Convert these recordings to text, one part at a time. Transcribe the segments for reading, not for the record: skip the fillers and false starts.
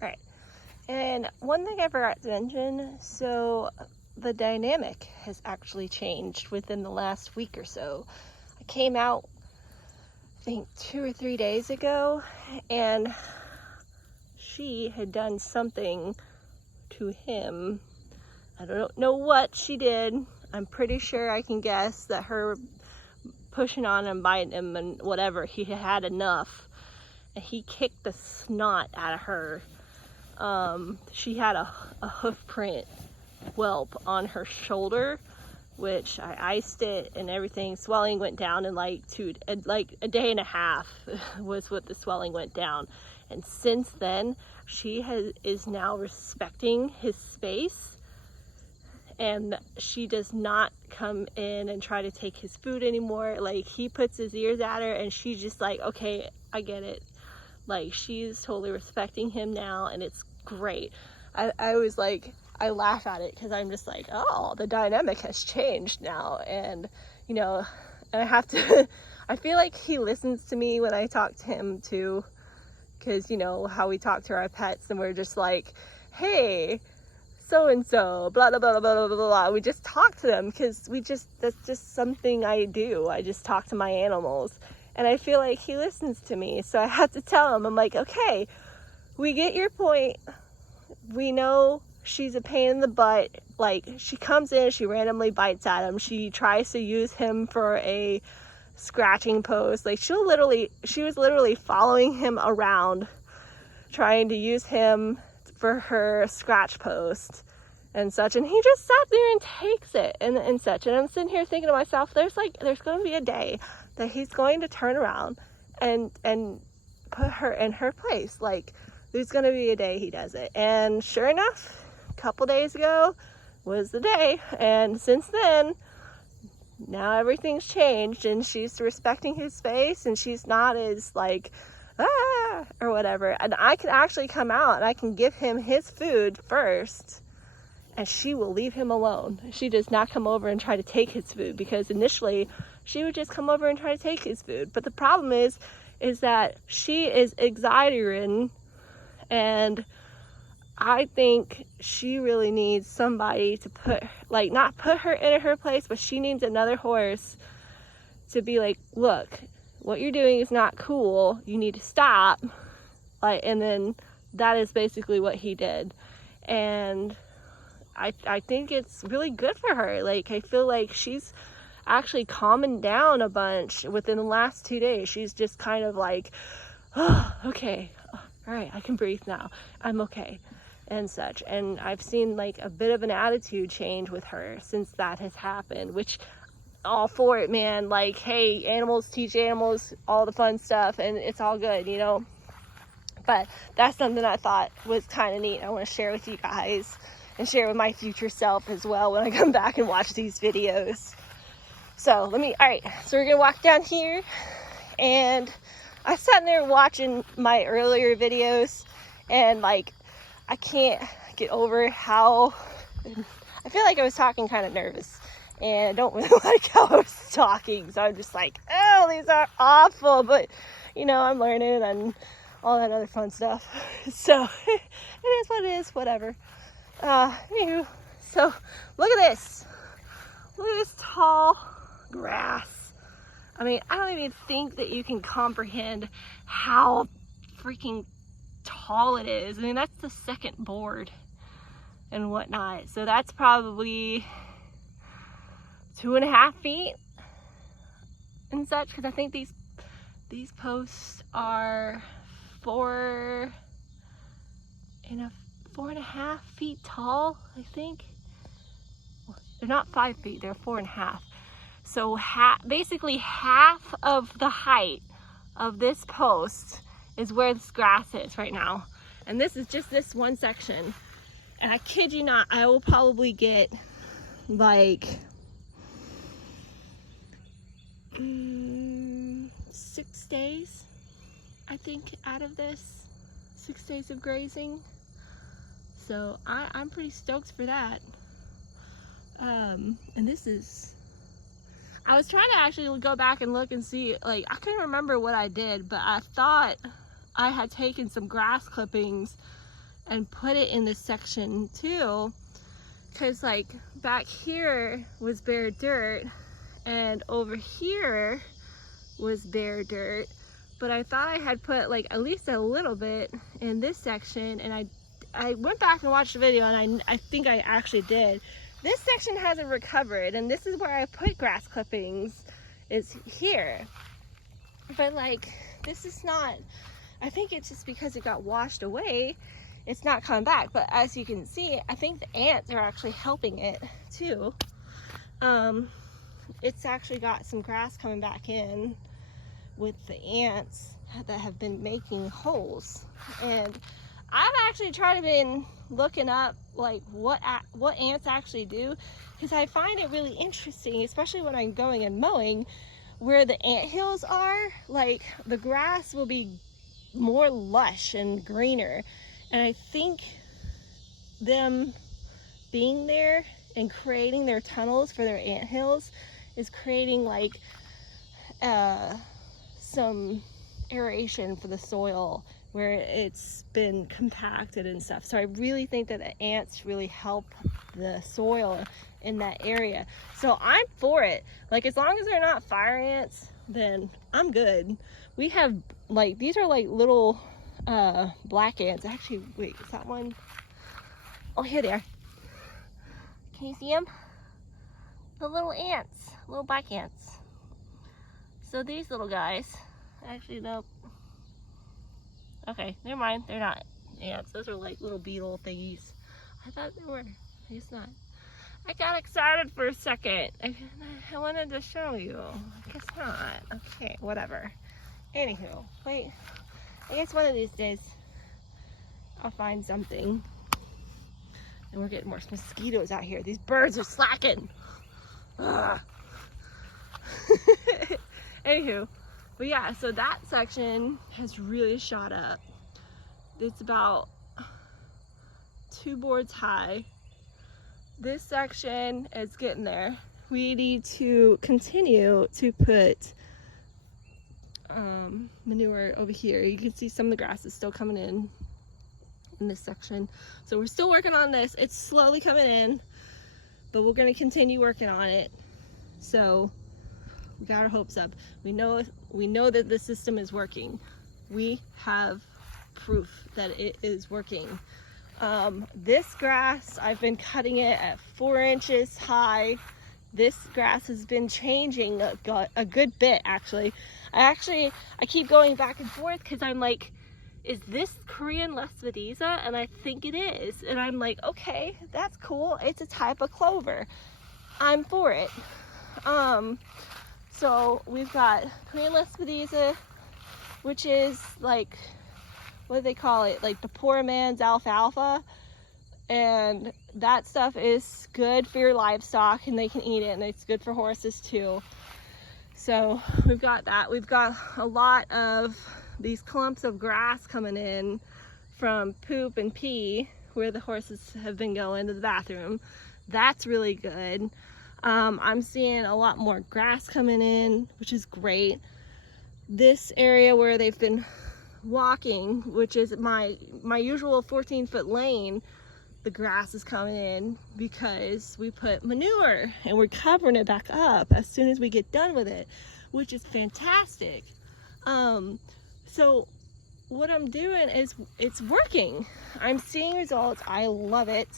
All right. And one thing I forgot to mention, so the dynamic has actually changed within the last week or so. I came out, I think 2 or 3 days ago, and she had done something to him. I don't know what she did. I'm pretty sure I can guess that her pushing on him, biting him, and whatever, he had enough. And he kicked the snot out of her. She had a hoof print whelp on her shoulder, which I iced it and everything. Swelling went down in like a day and a half was what the swelling went down. And since then, she is now respecting his space, and she does not come in and try to take his food anymore. Like, he puts his ears at her and she's just like, okay, I get it. Like, she's totally respecting him now, and it's great. I was like, I laugh at it because I'm just like, oh, the dynamic has changed now. And, you know, I have to, I feel like he listens to me when I talk to him too. Because, you know, how we talk to our pets, and we're just like, hey, so-and-so, blah, blah, blah, blah, blah, blah, blah. We just talk to them because that's just something I do. I just talk to my animals. And I feel like he listens to me. So I have to tell him, I'm like, okay, we get your point. We know she's a pain in the butt. Like, she comes in, she randomly bites at him. She tries to use him for a scratching post. Like, she was literally following him around, trying to use him for her scratch post and such. And he just sat there and takes it and such. And I'm sitting here thinking to myself, there's going to be a day that he's going to turn around and put her in her place. Like, there's going to be a day he does it. And sure enough, a couple days ago was the day. And since then, now everything's changed, and she's respecting his space, and she's not as like, or whatever. And I can actually come out and I can give him his food first, and she will leave him alone. She does not come over and try to take his food, because initially she would just come over and try to take his food. But the problem is that she is anxiety ridden, and I think she really needs somebody to not put her in her place, but she needs another horse to be like, look, what you're doing is not cool. You need to stop. Like, and then that is basically what he did. And I think it's really good for her. Like, I feel like she's actually calming down a bunch within the last 2 days. She's just kind of like, oh, okay, all right, I can breathe now. I'm okay. And such. And I've seen like a bit of an attitude change with her since that has happened, which, all for it, man. Like, hey, animals teach animals all the fun stuff, and it's all good, you know. But that's something I thought was kind of neat. I want to share with you guys, and share with my future self as well when I come back and watch these videos. So all right, so we're gonna walk down here, and I sat there watching my earlier videos, and like, I can't get over how, I feel like I was talking kind of nervous, and I don't really like how I was talking. So I'm just like, oh, these are awful, but you know, I'm learning and all that other fun stuff. So it is what it is, whatever. Anywho, so look at this. Look at this tall grass. I mean, I don't even think that you can comprehend how freaking tall it is. I mean, that's the second board and whatnot. So that's probably 2.5 feet and such, because I think these posts are 4.5 feet tall, I think. They're not 5 feet, they're 4.5. So basically half of the height of this post is where this grass is right now. And this is just this one section. And I kid you not, I will probably get like 6 days, I think, out of this. 6 days of grazing. So I'm pretty stoked for that. And this is, I was trying to actually go back and look and see, like, I couldn't remember what I did, but I thought I had taken some grass clippings and put it in this section too, because like back here was bare dirt and over here was bare dirt, but I thought I had put like at least a little bit in this section, and I went back and watched the video, and I think I actually did. This section hasn't recovered, and this is where I put grass clippings, is here. But like, this is not, I think it's just because it got washed away, it's not coming back. But as you can see, I think the ants are actually helping it too. It's actually got some grass coming back in with the ants that have been making holes. And I've actually tried to been looking up like what ants actually do, because I find it really interesting, especially when I'm going and mowing, where the ant hills are, like the grass will be more lush and greener. And I think them being there and creating their tunnels for their ant hills is creating like some aeration for the soil where it's been compacted and stuff. So I really think that the ants really help the soil in that area. So I'm for it. Like, as long as they're not fire ants, then I'm good. We have like, these are like little black ants. Actually, wait, is that one? Oh, here they are. Can you see them? The little ants, little black ants. So these little guys, actually, nope. Okay, never mind. They're not ants. Those are like little beetle thingies. I thought they were. I guess not. I got excited for a second. I wanted to show you. I guess not. Okay, whatever. Anywho, wait. I guess one of these days I'll find something. And we're getting more mosquitoes out here. These birds are slacking. Anywho, but yeah, so that section has really shot up. It's about 2 boards high. This section is getting there. We need to continue to put manure over here. You can see some of the grass is still coming in this section. So we're still working on this. It's slowly coming in, but we're going to continue working on it. So we got our hopes up. We know that the system is working. We have proof that it is working. This grass, I've been cutting it at 4 inches high. This grass has been changing a good bit, actually. I keep going back and forth because I'm like, is this Korean Lespedeza? And I think it is. And I'm like, okay, that's cool. It's a type of clover. I'm for it. So we've got Korean Lespedeza, which is like, what do they call it? Like the poor man's alfalfa. And that stuff is good for your livestock and they can eat it, and it's good for horses too. So we've got that. We've got a lot of these clumps of grass coming in from poop and pee where the horses have been going to the bathroom. That's really good. I'm seeing a lot more grass coming in, which is great. This area where they've been walking, which is my usual 14-foot lane, the grass is coming in because we put manure and we're covering it back up as soon as we get done with it, which is fantastic. So what I'm doing is, it's working. I'm seeing results. I love it.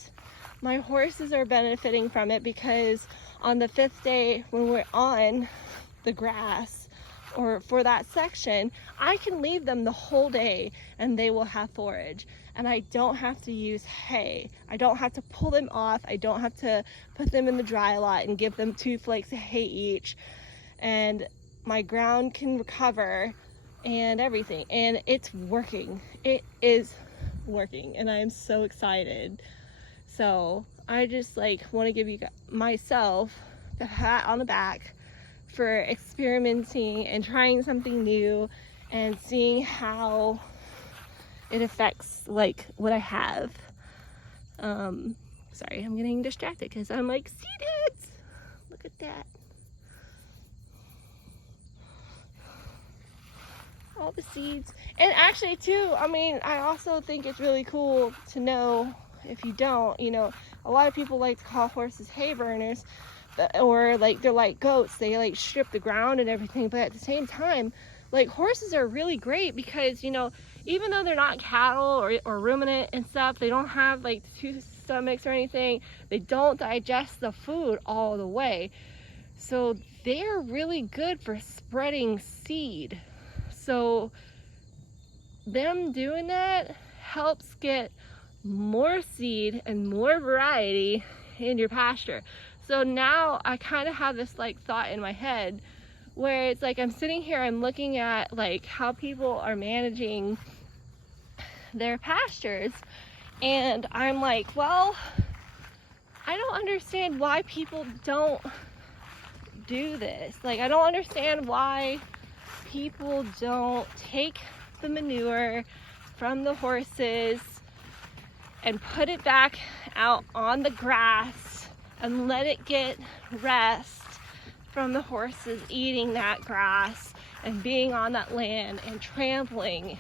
My horses are benefiting from it because on the 5th day when we're on the grass or for that section, I can leave them the whole day and they will have forage. And I don't have to use hay. I don't have to pull them off. I don't have to put them in the dry lot and give them 2 flakes of hay each. And my ground can recover and everything. And it's working. It is working. And I am so excited. So I just like want to give you myself the pat on the back for experimenting and trying something new and seeing how it affects like what I have. Sorry, I'm getting distracted because I'm like, seeded. Look at that. all the seeds. And actually too, I mean, I also think it's really cool to know, if you don't, you know, a lot of people like to call horses hay burners, or like they're like goats, they like strip the ground and everything. But at the same time, like horses are really great because, you know, even though they're not cattle or ruminant and stuff, they don't have like two stomachs or anything, they don't digest the food all the way. So they're really good for spreading seed. So them doing that helps get more seed and more variety in your pasture. So now I kind of have this like thought in my head where it's like I'm sitting here, I'm looking at like how people are managing their pastures, and I'm like, well, I don't understand why people don't do this. Like, I don't understand why people don't take the manure from the horses and put it back out on the grass and let it get rest from the horses eating that grass and being on that land and trampling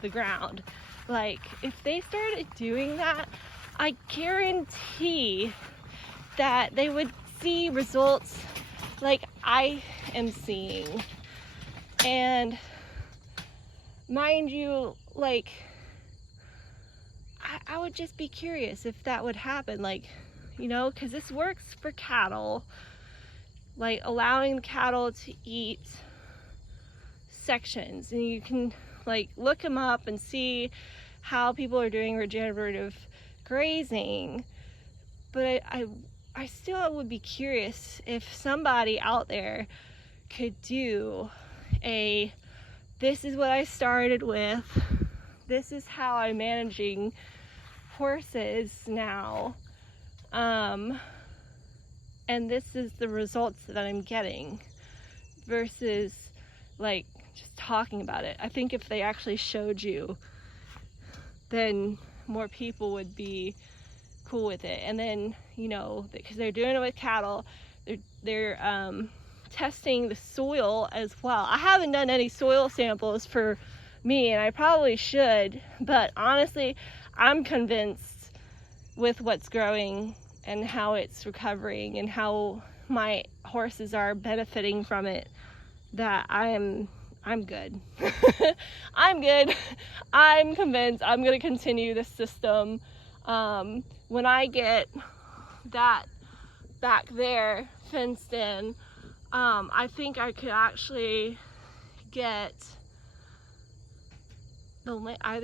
the ground. Like, if they started doing that, I guarantee that they would see results like I am seeing. And mind you, like, I would just be curious if that would happen, like, you know, because this works for cattle, like allowing the cattle to eat sections, and you can like look them up and see how people are doing regenerative grazing. But I still would be curious if somebody out there could do this is what I started with, this is how I'm managing horses now, and this is the results that I'm getting, versus like just talking about it. I think if they actually showed you, then more people would be cool with it. And then, you know, because they're doing it with cattle, they're testing the soil as well. I haven't done any soil samples for me, and I probably should, but honestly, I'm convinced with what's growing and how it's recovering and how my horses are benefiting from it, that I'm good. I'm good. I'm convinced I'm gonna continue this system. When I get that back there fenced in, I think I could actually get the lane, I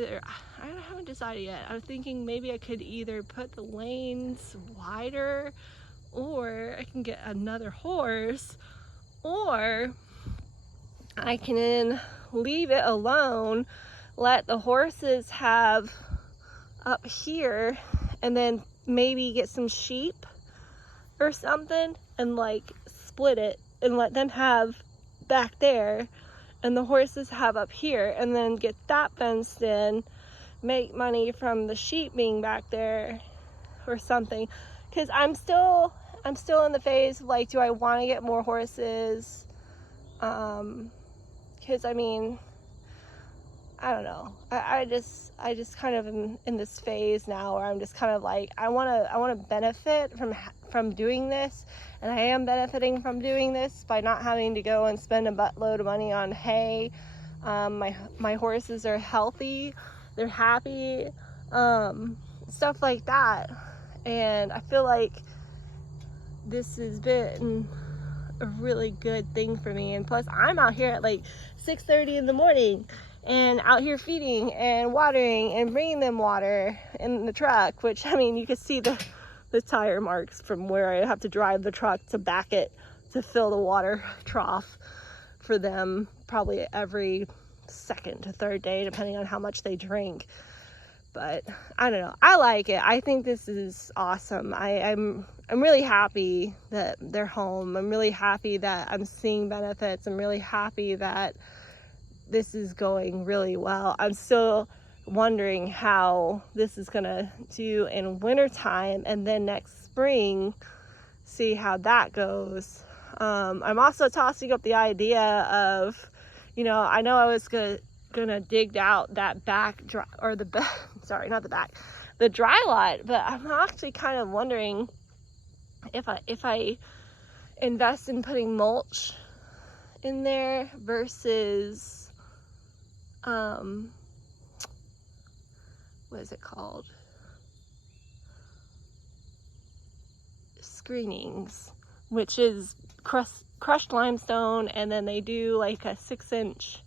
haven't decided yet. I was thinking maybe I could either put the lanes wider, or I can get another horse, or I can leave it alone, let the horses have up here, and then maybe get some sheep or something and like split it and let them have back there and the horses have up here, and then get that fenced in, make money from the sheep being back there or something. Because I'm still in the phase of like, do I want to get more horses? Because I mean, I don't know. I just kind of am in this phase now where I'm just kind of like, I want to benefit from doing this, and I am benefiting from doing this by not having to go and spend a buttload of money on hay. My horses are healthy, they're happy, stuff like that. And I feel like this has been a really good thing for me. And plus, I'm out here at like 6:30 in the morning and out here feeding and watering and bringing them water in the truck, which, I mean, you can see the tire marks from where I have to drive the truck to back it to fill the water trough for them probably every second to third day, depending on how much they drink. But I don't know, I like it. I think this is awesome. I'm really happy that they're home. I'm really happy that I'm seeing benefits. I'm really happy that this is going really well. I'm still wondering how this is gonna do in wintertime, and then next spring, see how that goes. I'm also tossing up the idea of, you know I was gonna gonna dig out that back dry, or the back, sorry, not the back, the dry lot. But I'm actually kind of wondering if I invest in putting mulch in there versus what is it called? Screenings, which is crushed limestone, and then they do like a 6-inch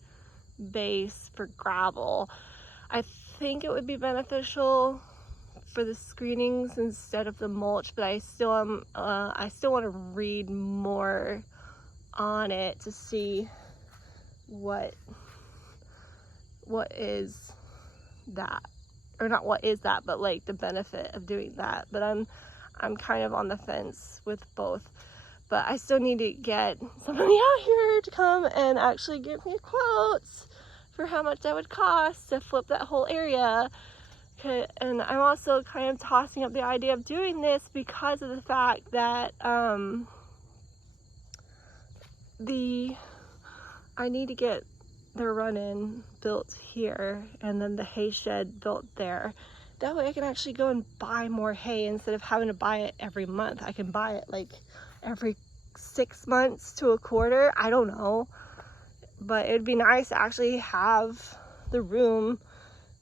base for gravel. I think it would be beneficial for the screenings instead of the mulch, but I still want to read more on it to see what is that, or not what is that, but like the benefit of doing that. But I'm kind of on the fence with both. But I still need to get somebody out here to come and actually give me quotes for how much that would cost to flip that whole area. And I'm also kind of tossing up the idea of doing this because of the fact that I need to get the run-in built here and then the hay shed built there. That way I can actually go and buy more hay instead of having to buy it every month. I can buy it like every 6 months to a quarter. I don't know. But it'd be nice to actually have the room,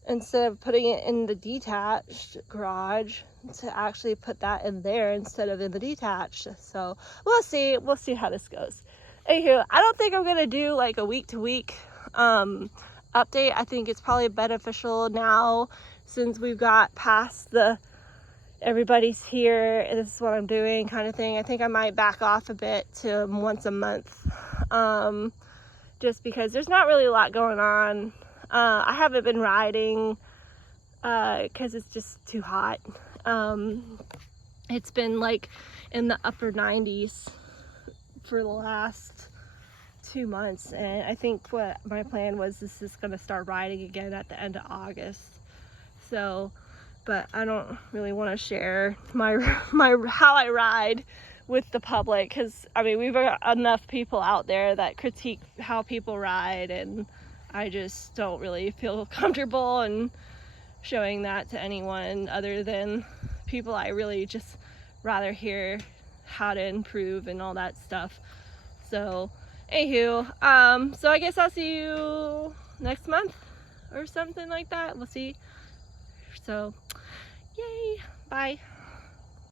instead of putting it in the detached garage, to actually put that in there instead of in the detached. So we'll see how this goes. Anywho, I don't think I'm gonna do like a week-to-week update. I think it's probably beneficial now, since we've got past the everybody's here, this is what I'm doing kind of thing. I think I might back off a bit to once a month, just because there's not really a lot going on. I haven't been riding because it's just too hot. It's been like in the upper 90s for the last 2 months, and I think what my plan was, this is going to start riding again at the end of August. So, but I don't really want to share my how I ride with the public, because I mean, we've got enough people out there that critique how people ride, and I just don't really feel comfortable in showing that to anyone other than people I really just rather hear how to improve and all that stuff. So anywho, so I guess I'll see you next month or something like that. We'll see. So yay, bye.